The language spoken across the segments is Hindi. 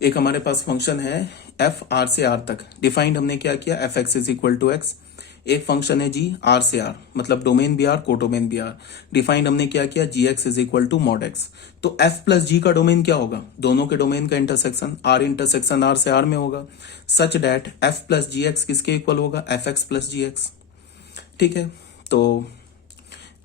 एक हमारे पास फंक्शन है एफ आर से आर तक, डिफाइंड हमने क्या किया, F x is equal to X. एक फंक्शन है जी आर से आर, मतलब डोमेन भी आर कोडोमेन भी आर, डिफाइंड हमने क्या किया, G X is equal to mod X. तो एफ प्लस जी का डोमेन क्या होगा, दोनों के डोमेन का इंटरसेक्शन, आर इंटरसेक्शन आर से आर में होगा, such that F plus G x किसके इक्वल होगा, F X plus G x. ठीक है, तो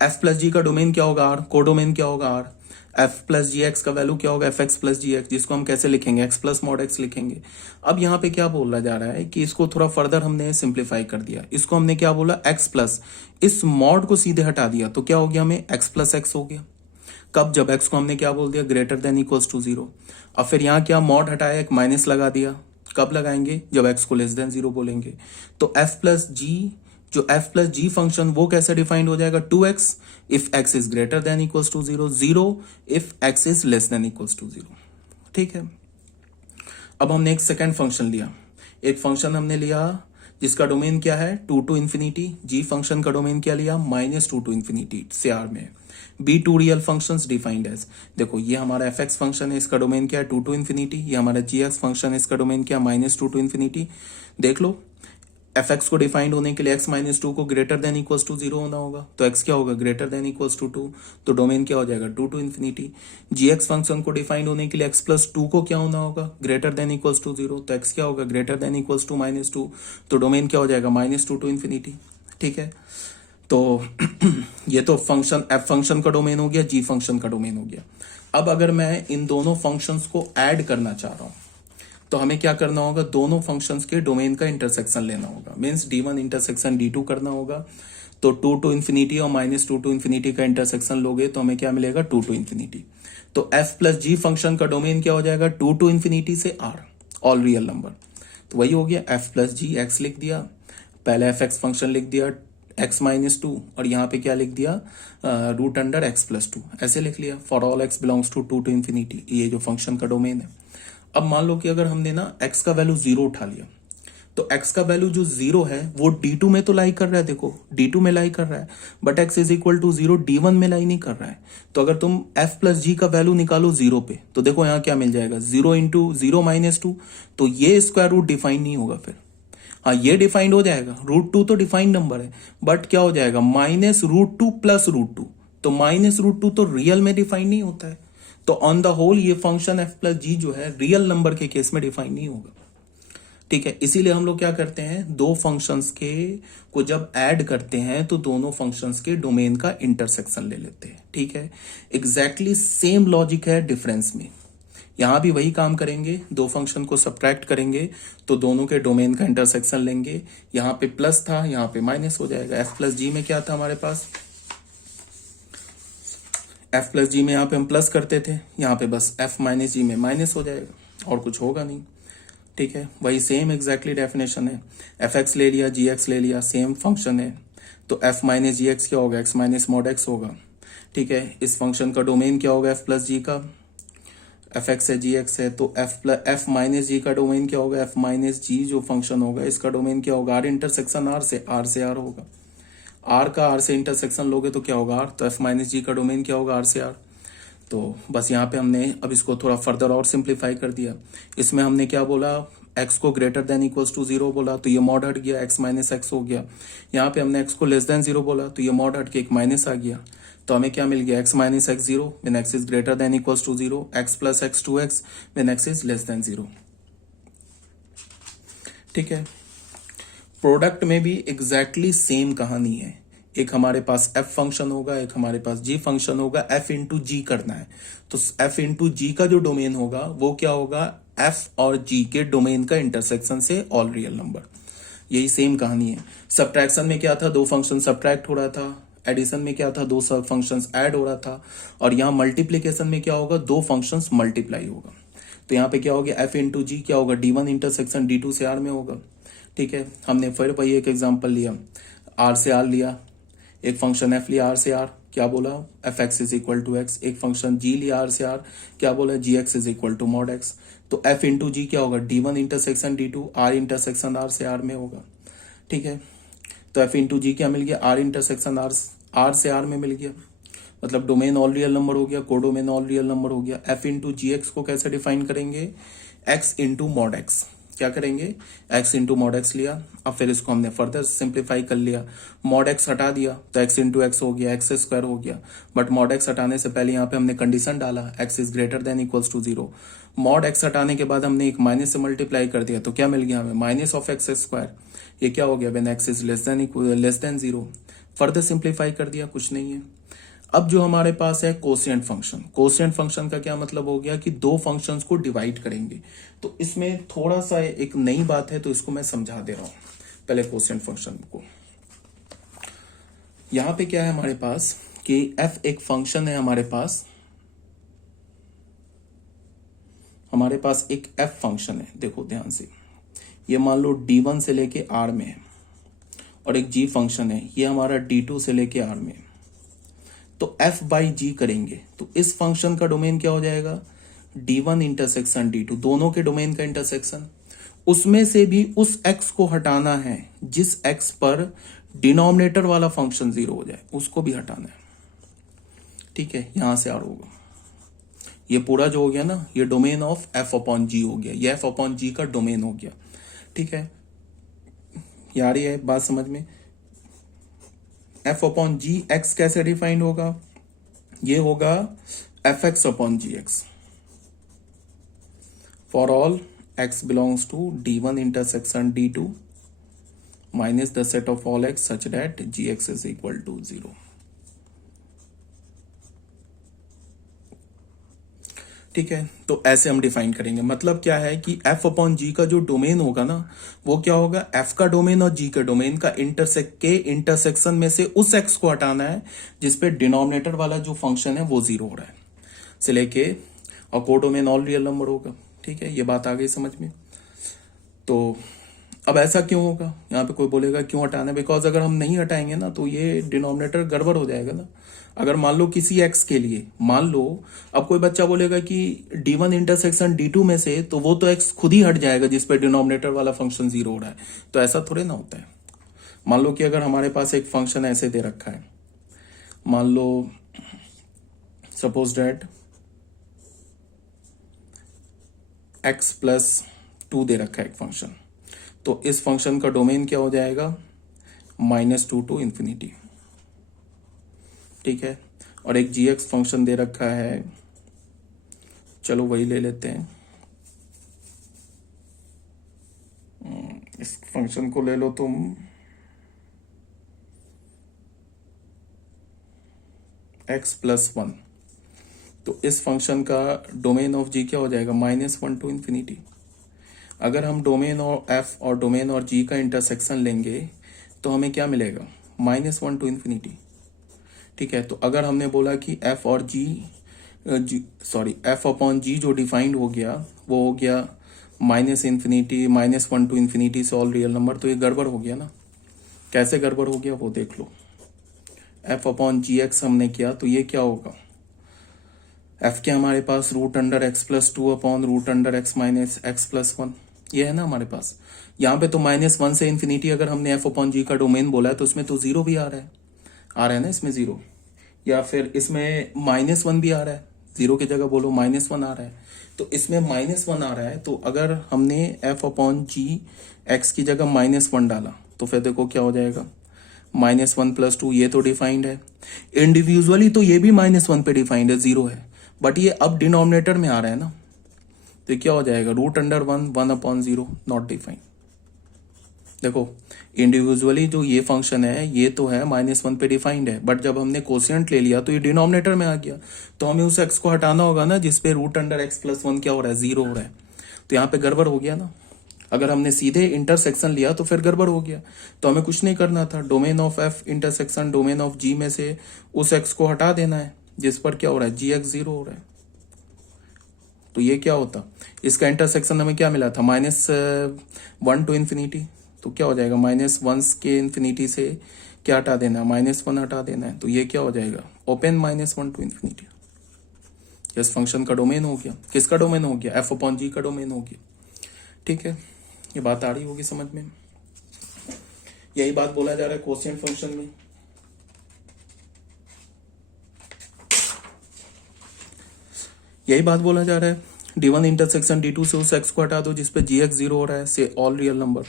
एफ प्लस जी का डोमेन क्या होगा, आर, कोडोमेन क्या होगा R, F plus G X का वैल्यू क्या होगा, F X plus G X, जिसको हम कैसे लिखेंगे, एक्स प्लस मॉड एक्स लिखेंगे। अब यहाँ पे क्या बोला जा रहा है कि इसको थोड़ा फर्दर हमने सिंप्लीफाई कर दिया, इसको हमने क्या बोला, एक्स प्लस, इस मॉड को सीधे हटा दिया तो क्या हो गया, हमें एक्स प्लस एक्स हो गया। कब, जब एक्स को हमने क्या बोल दिया, greater than equals to zero. अब फिर यहाँ क्या, मॉड हटाया, एक माइनस लगा दिया, कब लगाएंगे, जब एक्स को लेस देन जीरो बोलेंगे। तो एफ प्लस जी, जो एफ प्लस जी फंक्शन वो कैसे डिफाइंड हो जाएगा, 2x if X is greater than equals to zero, 0 if X is less than equals to zero. ठीक है, अब हमने एक सेकेंड फंक्शन लिया, एक फंक्शन हमने लिया जिसका डोमेन क्या है, two to infinity, G function का डोमेन क्या लिया, माइनस टू टू इन्फिनिटी से आर में। Be two real functions defined as, देखो ये हमारा एफ एक्स फंक्शन है, इसका डोमेन क्या है, टू टू इन्फिनिटी, ये हमारा जी एक्स फंक्शन है, इसका डोमेन क्या, माइनस टू टू इन्फिनिटी। देख लो, एफ एक्स को डिफाइंड होने के लिए एक्स माइनस टू को greater than equals to zero होना होगा, तो एक्स क्या होगा, greater than equals to two, तो डोमेन क्या हो जाएगा, two to infinity. G X function को डिफाइंड होने के लिए एक्स प्लस टू को क्या होना होगा, greater than equals to zero, तो एक्स क्या होगा, greater than equals to minus two, तो डोमेन क्या हो जाएगा, माइनस टू टू इन्फिनिटी। ठीक है, तो ये तो फंक्शन एफ फंक्शन का डोमेन हो गया, जी फंक्शन का डोमेन हो गया। अब अगर मैं इन दोनों फंक्शंस को ऐड करना चाह रहा हूं तो हमें क्या करना होगा, दोनों फंक्शंस के डोमेन का इंटरसेक्शन लेना होगा, मींस d1 इंटरसेक्शन d2 करना होगा। तो टू टू इन्फिनिटी और माइनस टू टू इन्फिनिटी का इंटरसेक्शन लोगे तो हमें क्या मिलेगा, टू टू इन्फिनिटी। तो f प्लस जी फंक्शन का डोमेन क्या हो जाएगा, टू टू इन्फिनिटी से r, ऑल रियल नंबर। तो वही हो गया, f प्लस जी एक्स लिख दिया, पहले एफ एक्स फंक्शन लिख दिया x माइनस टू, और यहाँ पे क्या लिख दिया, root under x plus two, ऐसे लिख लिया, for all x belongs to two to infinity, ये जो फंक्शन का डोमेन है। अब मान लो कि अगर हमने ना x का वैल्यू जीरो उठा लिया, तो x का वैल्यू जो जीरो है वो d2 में तो लाई कर रहा है, देखो d2 में लाई कर रहा है, but x is equal to zero d1 में लाई नहीं कर रहा है। तो अगर तुम f प्लस जी का वैल्यू निकालो जीरो पे, तो देखो यहाँ क्या मिल जाएगा, zero into zero minus two, तो ये स्क्वायर रूट डिफाइन नहीं होगा फिर। हाँ ये डिफाइंड हो जाएगा, रूट टू तो डिफाइंड नंबर है, बट क्या हो जाएगा, minus root two plus root two, तो माइनस रूट टू तो रियल में डिफाइंड नहीं होता है। तो ऑन द होल ये फंक्शन एफ प्लस जी जो है रियल नंबर के केस में डिफाइन नहीं होगा। ठीक है, इसीलिए हम लोग क्या करते हैं, दो फंक्शंस के को जब ऐड करते हैं तो दोनों फंक्शंस के डोमेन का इंटरसेक्शन ले लेते हैं। ठीक है, एग्जैक्टली सेम लॉजिक है डिफरेंस में, यहां भी वही काम करेंगे, दो फंक्शन को सब्ट्रैक्ट करेंगे तो दोनों के डोमेन का इंटरसेक्शन लेंगे, यहां पे प्लस था यहां पे माइनस हो जाएगा। एफ प्लस जी में क्या था हमारे पास, एफ प्लस जी में यहाँ पे हम प्लस करते थे, यहाँ पे बस एफ माइनस जी में माइनस हो जाएगा, और कुछ होगा नहीं। ठीक है, वही सेम एग्जैक्टली डेफिनेशन है, एफ एक्स ले लिया जी एक्स ले लिया, सेम फंक्शन है, तो एफ माइनस जी एक्स क्या होगा, एक्स माइनस मॉड एक्स होगा। ठीक है, इस फंक्शन का डोमेन क्या होगा, एफ प्लस जी का, एफ एक्स है जी एक्स है, तो एफ माइनस जी का डोमेन क्या होगा, एफ माइनस जी जो फंक्शन होगा इसका डोमेन क्या होगा, आर इंटरसेक्शन आर से आर होगा, आर का आर से इंटरसेक्शन लोगे तो क्या होगा आर, तो एफ माइनस जी का डोमेन क्या होगा, आर से आर। तो बस यहाँ पे हमने अब इसको थोड़ा फर्दर और सिंप्लीफाई कर दिया, इसमें हमने क्या बोला, x को greater than equals to zero बोला तो ये मॉड हट गया, x माइनस एक्स हो गया। यहाँ पे हमने x को लेस देन जीरो बोला तो ये मॉड हट के एक माइनस आ गया, तो हमें क्या मिल गया, x minus X zero when x is greater than equals to zero, x plus X two X when x is less than zero. ठीक है, प्रोडक्ट में भी एग्जैक्टली सेम कहानी है, एक हमारे पास f फंक्शन होगा, एक हमारे पास g फंक्शन होगा, f इंटू जी करना है, तो f इंटू जी का जो डोमेन होगा वो क्या होगा, f और g के डोमेन का इंटरसेक्शन से ऑल रियल नंबर, यही सेम कहानी है। सब्ट्रैक्शन में क्या था, दो फंक्शन सब्ट्रैक्ट हो रहा था, एडिशन में क्या था, दो सब फंक्शंस ऐड हो रहा था, और यहाँ मल्टीप्लीकेशन में क्या होगा, दो फंक्शंस मल्टीप्लाई होगा। तो यहाँ पे क्या हो गया, f इंटू जी क्या होगा, d1 इंटरसेक्शन d2 से r में होगा। ठीक है, हमने फिर वही एक एग्जांपल लिया, r से r लिया, एक फंक्शन f लिया r से r, क्या बोला, F x is equal to X, एक फंक्शन g लिया r से r, क्या बोला, G X is equal to mod X. तो f इंटू जी क्या होगा, d1 intersection d2, r intersection r से r में होगा। ठीक है, तो f इंटू जी क्या मिल गया, r इंटरसेक्शन r से r में मिल गया। मतलब डोमेन ऑल रियल नंबर हो गया, कोडोमेन ऑल रियल नंबर हो गया। एफ इंटू जी एक्स को कैसे डिफाइन करेंगे, एक्स इंटू मॉड एक्स। क्या करेंगे, एक्स इंटू मॉड एक्स लिया, अब फिर इसको हमने फर्दर सिंप्लीफाई कर लिया, मॉड एक्स हटा दिया तो एक्स इंटू एक्स हो गया, एक्स स्क्वायर हो गया। बट मॉड एक्स हटाने से पहले यहाँ पे हमने कंडीशन डाला, X is greater than equals to 0। Mod X हटाने के बाद हमने एक माइनस से मल्टीप्लाई कर दिया, तो क्या मिल गया हमें, माइनस ऑफ एक्स स्क्वायर। ये क्या हो गया, when x is less then 0। Further simplify कर दिया, कुछ नहीं है। अब जो हमारे पास है कोशिएंट फंक्शन, कोशिएंट फंक्शन का क्या मतलब हो गया कि दो फंक्शंस को डिवाइड करेंगे। तो इसमें थोड़ा सा एक नई बात है, तो इसको मैं समझा दे रहा हूं। पहले कोशिएंट फंक्शन को, यहां पे क्या है हमारे पास कि f एक फंक्शन है, हमारे पास एक f फंक्शन है। देखो ध्यान से, ये मान लो d1 से लेके r में है, और एक g फंक्शन है, ये हमारा d2 से लेके r में है। तो f बाई जी करेंगे तो इस फंक्शन का डोमेन क्या हो जाएगा, d1 इंटरसेक्शन d2, दोनों के डोमेन का इंटरसेक्शन। उसमें से भी उस x को हटाना है जिस x पर डिनोमिनेटर वाला फंक्शन 0 हो जाए, उसको भी हटाना है। ठीक है, यहां से आर होगा, ये पूरा जो हो गया ना, ये डोमेन ऑफ f अपॉन जी हो गया, ये f अपॉन जी का डोमेन हो गया। ठीक है, यार ये बात समझ में, f अपॉन जी एक्स कैसे डिफाइंड होगा, ये होगा F X upon G X for all x belongs to d1 intersection d2 minus the set of all x such that gx is equal to 0। ठीक है, तो ऐसे हम डिफाइन करेंगे। मतलब क्या है कि f अपॉन जी का जो डोमेन होगा ना, वो क्या होगा, f का डोमेन और g के डोमेन का इंटरसेक्शन में से उस x को हटाना है जिसपे डिनोमिनेटर वाला जो फंक्शन है वो 0 हो रहा है, से लेके, और कोडोमेन ऑल रियल नंबर होगा। ठीक है, ये बात आ गई समझ में। तो अब ऐसा क्यों होगा, यहाँ पे कोई बोलेगा क्यों हटाना है, बिकॉज अगर हम नहीं हटाएंगे ना तो ये डिनोमिनेटर गड़बड़ हो जाएगा ना। अगर मान लो किसी x के लिए, मान लो अब कोई बच्चा बोलेगा कि d1 इंटरसेक्शन d2 में से, तो वो तो x खुद ही हट जाएगा जिस पे डिनोमिनेटर वाला फंक्शन 0 हो रहा है। तो ऐसा थोड़े ना होता है। मान लो कि अगर हमारे पास एक फंक्शन ऐसे दे रखा है, मान लो सपोज दैट x प्लस 2 दे रखा है एक फंक्शन, तो इस फंक्शन का डोमेन क्या हो जाएगा, -2 टू इंफिनिटी। ठीक है, और एक जी एक्स फंक्शन दे रखा है, चलो वही ले लेते हैं, इस फंक्शन को ले लो तुम x प्लस 1। तो इस फंक्शन का डोमेन ऑफ g क्या हो जाएगा, -1 टू इंफिनिटी। अगर हम डोमेन और f और डोमेन और g का इंटरसेक्शन लेंगे तो हमें क्या मिलेगा, -1 टू इंफिनिटी। ठीक है, तो अगर हमने बोला कि f और f अपॉन g जो डिफाइंड हो गया वो हो गया -इन्फिनिटी, -1 टू इंफिनिटी से ऑल रियल नंबर, तो ये गड़बड़ हो गया ना। कैसे गड़बड़ हो गया वो देख लो। f अपॉन जी एक्स हमने किया तो ये क्या होगा, f के हमारे पास √x+2 upon √x minus x plus 1, ये है ना हमारे पास। यहाँ पे तो -1 से इंफिनिटी अगर हमने f अपॉन जी का डोमेन बोला है तो उसमें तो 0 भी आ रहा है ना इसमें 0, या फिर इसमें -1 भी आ रहा है, 0 की जगह बोलो -1 आ रहा है, तो इसमें -1 आ रहा है। तो अगर हमने f अपॉन जी एक्स की जगह -1 डाला तो फिर देखो क्या हो जाएगा, -1 प्लस 2, ये तो डिफाइंड है इंडिविजुअली, तो ये भी -1 पे डिफाइंड है, 0 है, बट ये अब डिनोमिनेटर में आ रहा है ना, तो ये क्या हो जाएगा, √1 1/0 नॉट डिफाइंड। देखो इंडिविजुअली जो ये फंक्शन है ये तो है -1 पे डिफाइंड है, बट जब हमने कोशिएंट ले लिया तो ये डिनोमिनेटर में आ गया, तो हमें उस x को हटाना होगा ना जिसपे √x+1 क्या हो रहा है, 0 हो रहा है। तो यहाँ पे गड़बड़ हो गया ना। अगर हमने सीधे इंटरसेक्शन लिया तो फिर गड़बड़ हो गया, तो हमें कुछ नहीं करना था, domain of f intersection domain of g में से उस x को हटा देना है जिस पर क्या हो रहा है, gx 0 हो रहा है। तो ये क्या होता, इसका इंटरसेक्शन हमें क्या मिला था, -1 टू इंफिनिटी, तो क्या हो जाएगा, -1 के इंफिनिटी से क्या हटा देना है, -1 हटा देना है, तो ये क्या हो जाएगा, ओपन -1 टू इंफिनिटी। इस फंक्शन का डोमेन हो गया, किसका डोमेन हो गया, f अपॉन जी का डोमेन हो गया। ठीक है, ये बात आ रही होगी समझ में। यही बात बोला जा रहा है कोशिएंट फंक्शन में। यही बात बोला जा रहा है, d1 इंटरसेक्शन d2 से उस x को हटा दो जिसपे gx 0 हो रहा है, से ऑल रियल नंबर।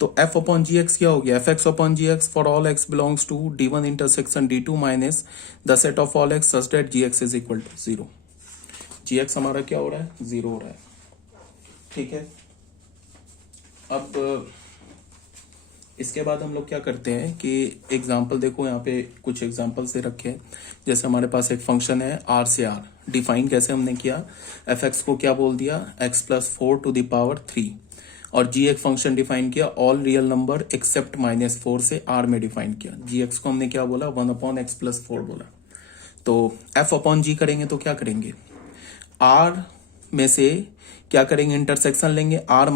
तो f अपॉन gx क्या हो गया, fx upon gx for all x belongs to d1 intersection d2 minus the set of all x such that gx is equal to 0। gx हमारा क्या हो रहा है, 0 हो रहा है। ठीक है, अब इसके बाद हम लोग क्या करते हैं कि एग्जाम्पल देखो, यहाँ पे कुछ एग्जाम्पल से रखे हैं। जैसे हमारे पास एक फंक्शन है r से r, डिफाइन कैसे हमने किया, fx को क्या बोल दिया, x plus 4 to the power 3, और g एक फंक्शन डिफाइन किया ऑल रियल नंबर एक्सेप्ट -4 से r में डिफाइन किया। gx को हमने क्या बोला, 1 अपॉन x प्लस 4 बोला। तो f अपॉन g करेंगे तो क्या करेंगे, r में से क्या करेंगे, इंटरसेक्शन लेंगे r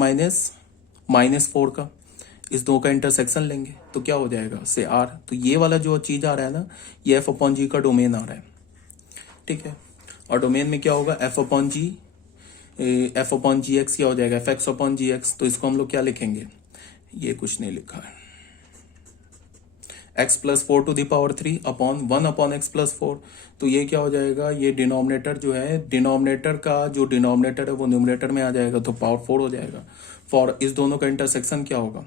-4 का, इस दो का इंटरसेक्शन लेंगे तो क्या हो जाएगा, से r। तो ये वाला जो चीज आ रहा है ना, ये f अपॉन जी का डोमेन आ रहा है। ठीक है, और डोमेन में क्या होगा, f अपॉन जी एक्स क्या हो जाएगा, fx अपॉन जी एक्स। तो इसको हम लोग क्या लिखेंगे, ये कुछ नहीं लिखा है, x plus 4 to the power 3 upon 1 upon x plus 4। तो ये क्या हो जाएगा, ये डिनोमिनेटर जो है, डिनोमिनेटर का जो डिनोमिनेटर है वो न्यूमरेटर में आ जाएगा तो पावर 4 हो जाएगा। फॉर इस दोनों का इंटरसेक्शन क्या होगा,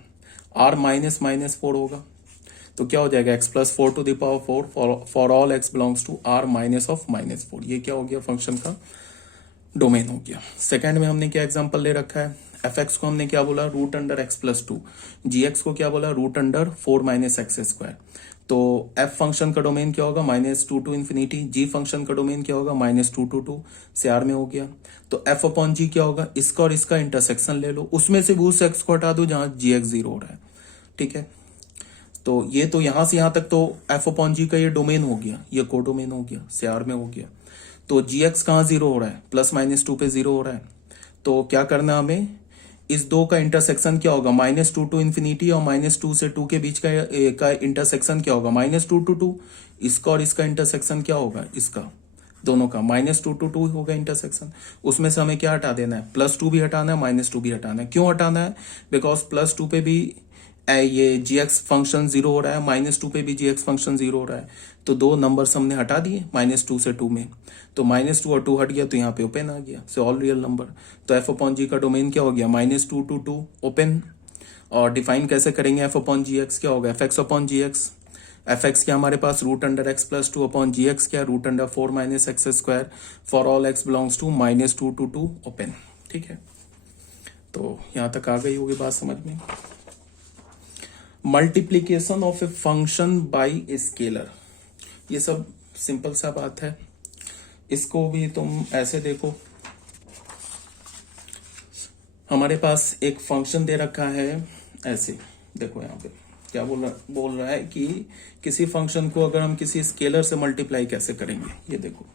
r माइनस -4 होगा। तो क्या हो जाएगा, x plus 4 to the power 4 for all x belongs to r minus of -4। ये क्या हो गया, फंक्शन का डोमेन हो गया। सेकंड में हमने क्या एग्जांपल ले रखा है, fx को हमने क्या बोला, root under x plus 2, gx को क्या बोला, root under 4 minus x square. तो f फंक्शन का डोमेन क्या होगा, -2 टू इन्फिनिटी, g फंक्शन का डोमेन क्या होगा, -2 टू 2 से r में हो गया। तो f अपॉन जी क्या होगा, इसका और इसका इंटरसेक्शन ले लो, उसमें से उस x को हटा दो जहां gx 0 हो रहा है। ठीक है, तो ये तो यहां से यहां तक तो f अपॉन जी का ये डोमेन हो गया, ये को डोमेन हो गया, से r में हो गया। तो gx कहाँ 0 हो रहा है, +-2 पे 0 हो रहा है। तो क्या करना हमें, इस दो का इंटरसेक्शन क्या होगा, -2 टू इन्फिनिटी, और -2 से 2 के बीच का इंटरसेक्शन क्या होगा, -2 टू 2। इसका और इसका इंटरसेक्शन क्या होगा, इसका दोनों का -2 टू 2 होगा इंटरसेक्शन। उसमें से हमें क्या हटा देना है, +2 भी हटाना है, -2 भी हटाना है। क्यों हटाना है, बिकॉज +2 पे भी ये gx फंक्शन 0 हो रहा है, -2 पे भी gx फंक्शन 0 हो रहा है। तो दो नंबर्स हमने हटा दिए -2 से 2 में, तो -2 और 2 हट गया तो यहाँ पे ओपन आ गया, से ऑल रियल नंबर। तो f अपॉन जी का डोमेन क्या हो गया, -2 टू 2 ओपन। और डिफाइन कैसे करेंगे, f अपॉन जी एक्स क्या होगा, fx upon G X. F X क्या हमारे पास, root under x plus 2 upon G X क्या, root under 4 minus x square for all x belongs to -2 to 2 open. ठीक है, तो यहाँ तक आ गई होगी बात समझ में। Multiplication of a function by a scalar, ये सब सिंपल सा बात है। इसको भी तुम ऐसे देखो, हमारे पास एक फंक्शन दे रखा है ऐसे, देखो यहाँ पे क्या बोल रहा है कि किसी फंक्शन को अगर हम किसी स्केलर से मल्टीप्लाई कैसे करेंगे। ये देखो,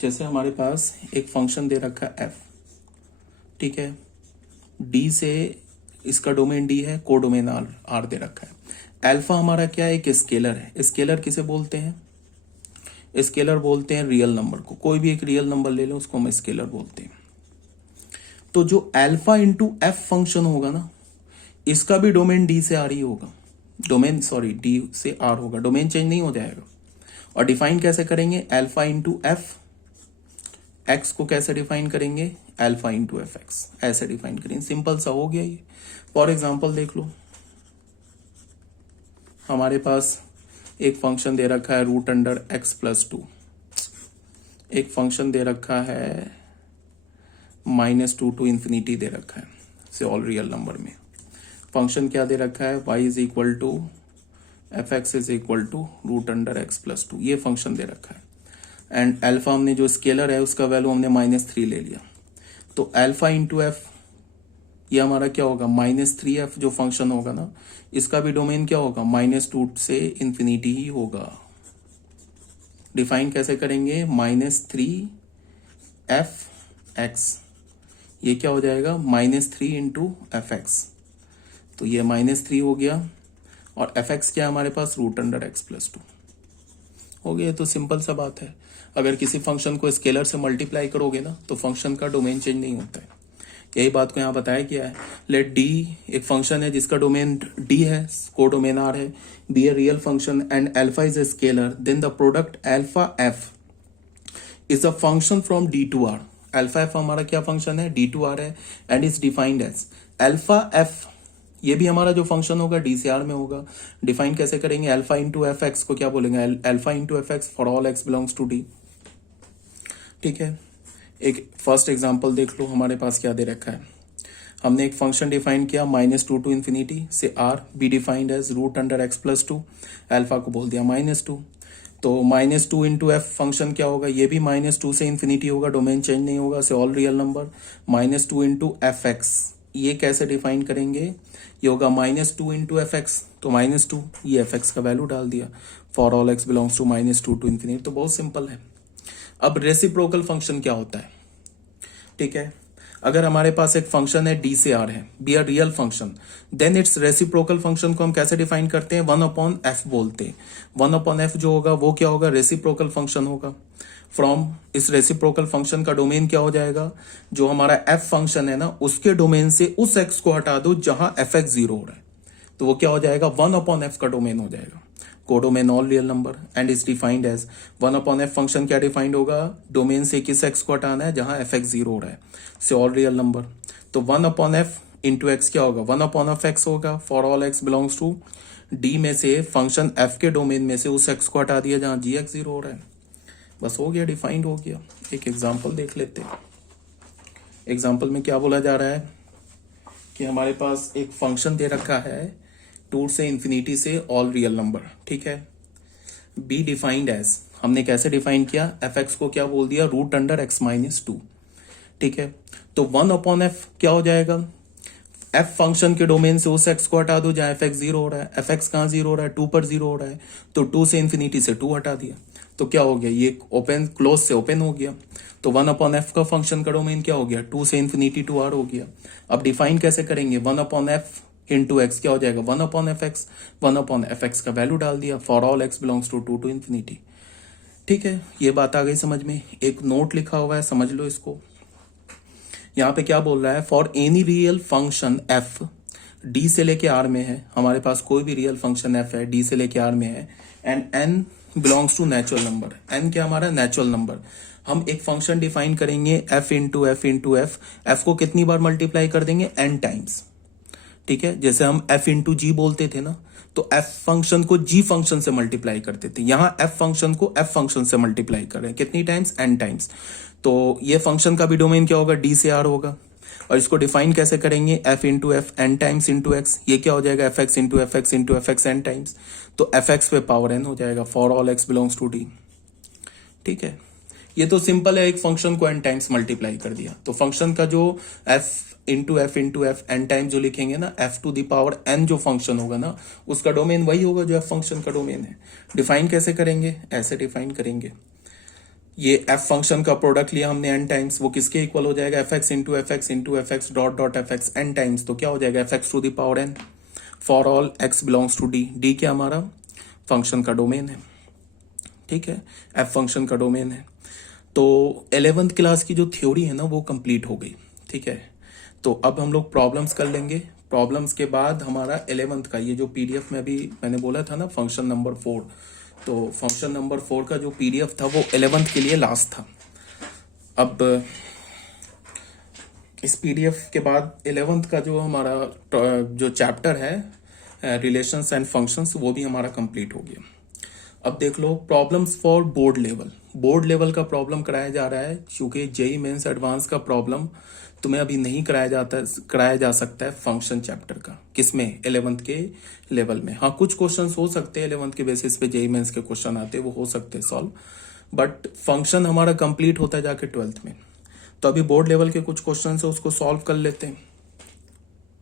जैसे हमारे पास एक फंक्शन दे रखा है f, ठीक है, d से इसका डोमेन d है, को डोमेन r दे रखा है। अल्फा हमारा क्या है, एक स्केलर है। स्केलर किसे बोलते हैं, स्केलर बोलते हैं रियल नंबर को। कोई भी एक रियल नंबर ले लो, उसको हम स्केलर बोलते हैं। तो जो अल्फा इंटू एफ फंक्शन होगा ना, इसका भी डोमेन डी से आर ही होगा, डी से आर होगा, डोमेन चेंज नहीं हो जाएगा। और डिफाइन कैसे करेंगे, अल्फा इंटू एफ, एक्स को कैसे डिफाइन करेंगे, अल्फा इंटू एफ एक्स, ऐसे डिफाइन करेंगे। सिंपल सा हो गया ये। फॉर एग्जाम्पल देख लो, हमारे पास एक फंक्शन दे रखा है रूट अंडर एक्स प्लस 2, एक फंक्शन दे रखा है -2 टू इन्फिनिटी दे रखा है, से ऑल रियल नंबर में। फंक्शन क्या दे रखा है, y is equal to f x is equal to root under x plus 2, ये फंक्शन दे रखा है। एंड अल्फा हमने जो स्केलर है उसका वैल्यू हमने -3 ले लिया। तो अल्फा इंटू एफ, ये हमारा क्या होगा, -3f जो फंक्शन होगा ना, इसका भी डोमेन क्या होगा, -2 से इन्फिनिटी ही होगा। डिफाइन कैसे करेंगे, -3f(x), ये क्या हो जाएगा, -3 इंटू एफ एक्स। तो ये -3 हो गया, और एफ एक्स क्या है हमारे पास, रूट अंडर एक्स प्लस 2 हो गया। तो सिंपल सा बात है, अगर किसी फंक्शन को स्केलर से मल्टीप्लाई करोगे ना, तो फंक्शन का डोमेन चेंज नहीं होता है। यही बात को यहाँ बताया गया है। लेट डी एक फंक्शन है जिसका डोमेन डी है, कोडोमेन आर है, be a real function and alpha is a scalar, then the product alpha f is a function from D to R. Alpha f हमारा क्या फंक्शन है, डी टू आर है, and is defined as alpha f. ये भी हमारा जो फंक्शन होगा डी से आर में होगा। डिफाइन कैसे करेंगे, अल्फा इंटू एफ एक्स को क्या बोलेंगे, alpha into f x for all x belongs to D. ठीक है, एक फर्स्ट एग्जांपल देख लो, हमारे पास क्या दे रखा है। हमने एक फंक्शन डिफाइन किया -2 टू इन्फिनिटी से R, be defined as root under x plus two, alpha को बोल दिया -2। तो -2 इंटू एफ फंक्शन क्या होगा, ये भी -2 से इन्फिनिटी होगा, डोमेन चेंज नहीं होगा, से all real number. -2 into f x, ये कैसे डिफाइन करेंगे, ये होगा -2 इंटू एफ एक्स, तो -2 ये एफ एक्स का वैल्यू डाल दिया, for all x belongs to -2 to infinity. तो बहुत सिंपल है। अब रेसिप्रोकल फंक्शन क्या होता है, ठीक है, अगर हमारे पास एक फंक्शन है डी से आर है, be R real function, then it's reciprocal function को हम कैसे डिफाइन करते हैं, 1/f बोलते हैं। 1/f जो होगा वो क्या होगा, रेसिप्रोकल फंक्शन होगा। फ्रॉम इस रेसिप्रोकल फंक्शन का डोमेन क्या हो जाएगा, जो हमारा f फंक्शन है ना, उसके डोमेन से उस x को हटा दो जहां fx 0 हो रहा है, तो वो क्या हो जाएगा, 1/f का डोमेन हो जाएगा, codomain all real number, and is defined as 1/f function क्या डिफाइंड होगा, डोमेन से किस x को हटाना है जहां fx 0 हो रहा है, से ऑल रियल नंबर। तो 1/f इंटू एक्स क्या होगा, 1/f होगा, for all x belongs to D में से फंक्शन f के डोमेन में से उस x को हटा दिया जहां gx 0 हो रहा है, बस हो गया, डिफाइंड हो गया। एक एग्जाम्पल देख लेते हैं। एग्जाम्पल में क्या बोला जा रहा है कि हमारे पास एक फंक्शन दे रखा है 2 से इन्फिनिटी से ऑल रियल नंबर, ठीक है, बी डिफाइंड एज, हमने कैसे डिफाइन किया, एफ एक्स को क्या बोल दिया, रूट अंडर एक्स -2, ठीक है। तो 1/f क्या हो जाएगा, f फंक्शन के डोमेन से उस x को हटा दो जहां fx 0 हो रहा है, fx कहां 0 हो रहा है, 2 पर 0 हो रहा है, तो 2 से इन्फिनिटी से 2 हटा दिया, तो क्या हो गया, ये ओपन क्लोज से ओपन हो गया। तो 1/f का फंक्शन का डोमेन क्या हो गया, 2 से इन्फिनिटी टू r हो गया। अब डिफाइन कैसे करेंगे, 1/f इंटू एक्स क्या हो जाएगा, 1/fx, 1/fx का वैल्यू डाल दिया, for all x belongs to 2 to infinity. ठीक है, ये बात आ गई समझ में। एक नोट लिखा हुआ है, समझ लो इसको। यहाँ पे क्या बोल रहा है, for any real function f D से लेके आर में है, हमारे पास कोई भी रियल फंक्शन f है, डी से लेके आर में है, and n belongs to natural number. n क्या हमारा नेचुरल नंबर। हम एक फंक्शन डिफाइन करेंगे f इंटू f को कितनी बार मल्टीप्लाई कर देंगे, n टाइम्स, ठीक है। जैसे हम f इंटू जी बोलते थे ना, तो f फंक्शन को g फंक्शन से मल्टीप्लाई करते थे, यहां f फंक्शन को f फंक्शन से मल्टीप्लाई कर रहे हैं, कितनी टाइम्स, n टाइम्स। तो ये फंक्शन का भी डोमेन क्या होगा, d से r होगा, और इसको डिफाइन कैसे करेंगे, f into f n times into x, ये क्या हो जाएगा, f x into f x n times, तो f x पे पावर n हो जाएगा, for all x belongs to d। ठीक है, ये तो सिंपल है, एक फंक्शन को n टाइम्स मल्टीप्लाई कर दिया, तो फंक्शन का जो f into f n times जो लिखेंगे ना, f to the power n जो फंक्शन होगा ना, उसका डोमेन वही होगा जो f फंक्शन का डोमेन है। डिफाइन कैसे करेंगे, ऐसे डिफाइन करेंगे, ये f फंक्शन का प्रोडक्ट लिया हमने n टाइम्स, वो किसके इक्वल हो जाएगा, f x into f x dot dot f x n times, तो क्या हो जाएगा, f x to the power n, for all x belongs to d। d क्या हमारा फंक्शन का डोमेन है, ठीक है, f फंक्शन का डोमेन है। तो 11th क्लास की जो थ्योरी है ना, वो कंप्लीट हो गई, ठीक है। तो अब हम लोग प्रॉब्लम्स कर लेंगे, प्रॉब्लम्स के बाद हमारा 11th का ये जो पीडीएफ में अभी मैंने बोला था ना, फंक्शन नंबर 4, तो फंक्शन नंबर 4 का जो पीडीएफ था वो 11th के लिए लास्ट था। अब इस पीडीएफ के बाद 11th का जो हमारा जो चैप्टर है रिलेशंस एंड फंक्शंस, वो भी हमारा कंप्लीट हो गया। अब देख लो problems for board level. Board level का प्रॉब्लम कराया जा रहा है, क्योंकि जेई मेंस एडवांस का प्रॉब्लम तुम्हें अभी नहीं कराया जा सकता है फंक्शन चैप्टर का, किसमें, 11th के लेवल में। हाँ, कुछ क्वेश्चंस हो सकते हैं 11th के बेसिस पे जेई मेंस के क्वेश्चन आते हैं, वो हो सकते हैं सॉल्व, बट फंक्शन हमारा कंप्लीट होता है जाके 12th में। तो अभी बोर्ड लेवल के कुछ क्वेश्चन है, उसको सॉल्व कर लेते हैं।